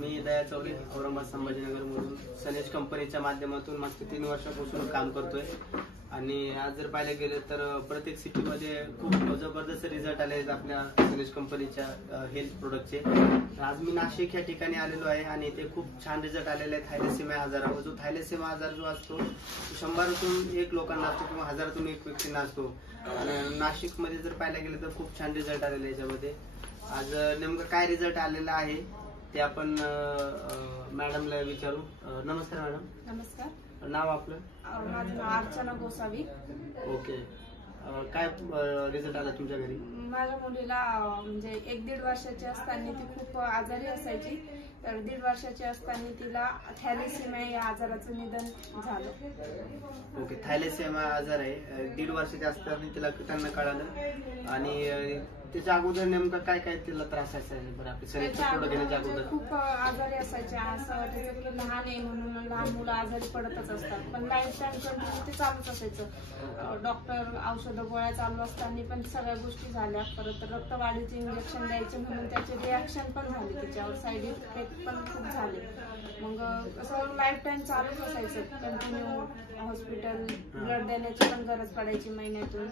मी दया चौरे औरंगाबाद संभाजीनगरमधून सनेज कंपनीच्या माध्यमातून मागच्या 3 वर्षापासून काम करतोय आणि आज जर पाहायला गेलं तर प्रत्येक सिटीमध्ये खूप जबरदस्त रिझल्ट आले आहेत आपल्या सनेज कंपनीच्या हेल्थ प्रोडक्टचे। आज मी नाशिक या ठिकाणी आलेलो आहे आणि इथे खूप छान रिझल्ट आलेले आहेत थॅलेसेमिया आजारावर। जो थॅलेसेमिया आजार जो असतो 100तून 1 लोकांना असतो किंवा 1000तून 1 व्यक्तींना असतो आणि नाशिकमध्ये जर पाहायला गेलं तर खूप छान रिझल्ट आलेले आहे याच्यामध्ये। आज नेमकं काय रिझल्ट आलेला आहे ते आपण मॅडमला विचारू। नमस्कार मॅडम। नमस्कार। नाव आपलं? माझं नाव अर्चना गोसावी। ओके, काय रिझल्ट आला तुमच्या घरी? माझ्या मुलीला म्हणजे 1-1.5 वर्षाची असताना ती खूप आजारी असायची, तर 1.5 वर्षाची असताना तिला थॅलेसेमिया या आजाराचं निदान झालं। ओके, थॅलेसेमिया आजार आहे 1.5 वर्षाची असताना तिला त्यांना कळालं आणि त्याच्या अगोदर नेमका काय काय तिला त्रास असायचा? बरं, आपले सनेज प्रोडक्ट घेण्याच्या अगोदर खूप आजारी असायचे, असं वाटायचं की लहान आहे म्हणून लहान मुलं आजारी पडतच असतात, पण लाईफ टाइम कंटिन्यू ते चालूच असायचं। डॉक्टर औषध गोळ्या चालू असताना पण सगळ्या गोष्टी झाल्या। परत रक्तवाढीचे इंजेक्शन द्यायचे म्हणून त्याचे रिॲक्शन पण झाले, त्याच्यावर साईड इफेक्ट पण खूप झाले। मग असं लाईफ टाइम चालूच असायचं कंटिन्यू। हॉस्पिटल ब्लड देण्याची पण गरज पडायची महिन्यातून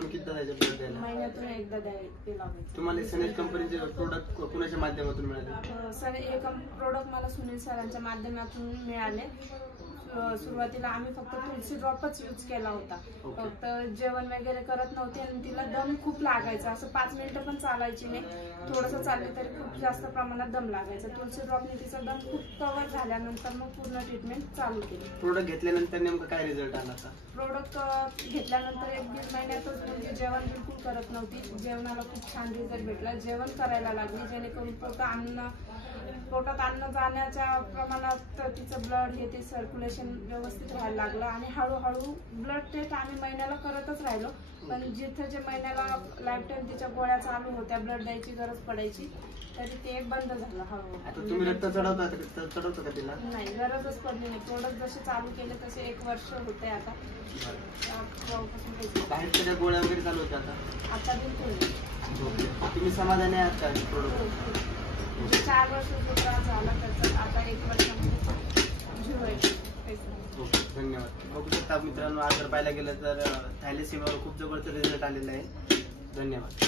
किती द्यायचं ब्लड द्यायला? महिन्यातून एकदा द्यायला लावायचं। तुम्हाला सनेज कंपनीचे प्रोडक्ट कुणाच्या माध्यमातून मिळाले? सर, हे प्रोडक्ट मला सुनील सरांच्या माध्यमातून मिळाले। सुरुवातीला आम्ही फक्त तुळशी ड्रॉपच यूज केला होता, फक्त जेवण वगैरे करत नव्हते आणि तिला दम खूप लागायचा, असं 5 मिनिटं पण चालायची नाही, थोडंसं चालले तरी खूप जास्त प्रमाणात दम लागायचा। तुळशी ड्रॉपने तिचा दम खूप कव्हर झाल्यानंतर मग पूर्ण ट्रीटमेंट चालू केली। प्रोडक्ट घेतल्यानंतर नेमकं काय रिझल्ट आला? प्रोडक्ट घेतल्यानंतर 1-1.5 महिन्यातच म्हणजे जेवण बिलकुल करत नव्हती, जेवणाला खूप छान रिझल्ट भेटला, जेवण करायला लागली, जेणेकरून पोटात अन्न जाण्याच्या प्रमाणात तिचं ब्लड हे ते सर्क्युलेशन व्यवस्थित व्हायला लागलं आणि हळूहळू ब्लड टेस्ट आम्ही महिन्याला करतच राहिलो, पण जिथे जे महिन्याला लाईफ टाइम तिच्या गोळ्या चालू होत्या, ब्लड द्यायची गरज पडायची, तरी ते बंद झालं हळूहळू। तुम्ही रक्त चढवता का तिला? नाही, गरजच पडली नाही। प्रोडक्ट जसे चालू केले तसे 1 वर्ष होते आता। बाहेरच्या गोळ्या वगैरे चालू होत्या आता बिलकुल नाही। तुम्ही समाधानी आहात का प्रोडक्ट? म्हणजे 4 वर्ष जो त्रास झाला त्याचा आता 1 वर्षामध्ये झिरो आहे। धन्यवाद। बघू शकता मित्रांनो, आज जर पाहायला गेलं तर थॅलेसेमियावर खूप जबरदस्त रिझल्ट आलेला आहे। धन्यवाद।